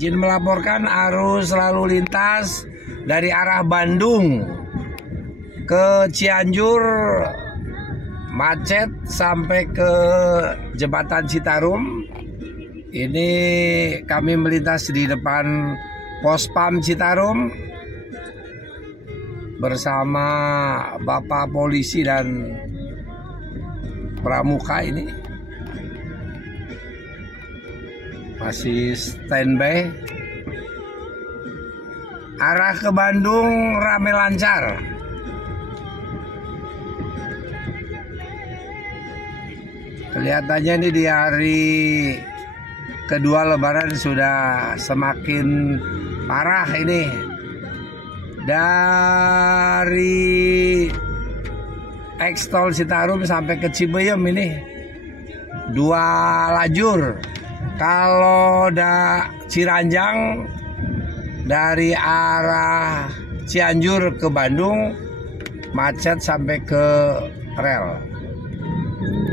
Izin melaporkan arus lalu lintas dari arah Bandung ke Cianjur macet sampai ke Jembatan Citarum. Ini kami melintas di depan Pospam Citarum bersama Bapak Polisi dan Pramuka ini. Masih standby. Arah ke Bandung rame lancar. Kelihatannya ini di hari kedua Lebaran sudah semakin parah ini. Dari Ekstol Citarum sampai ke Cibeuyem ini 2 lajur. Kalau Ciranjang dari arah Cianjur ke Bandung macet sampai ke rel.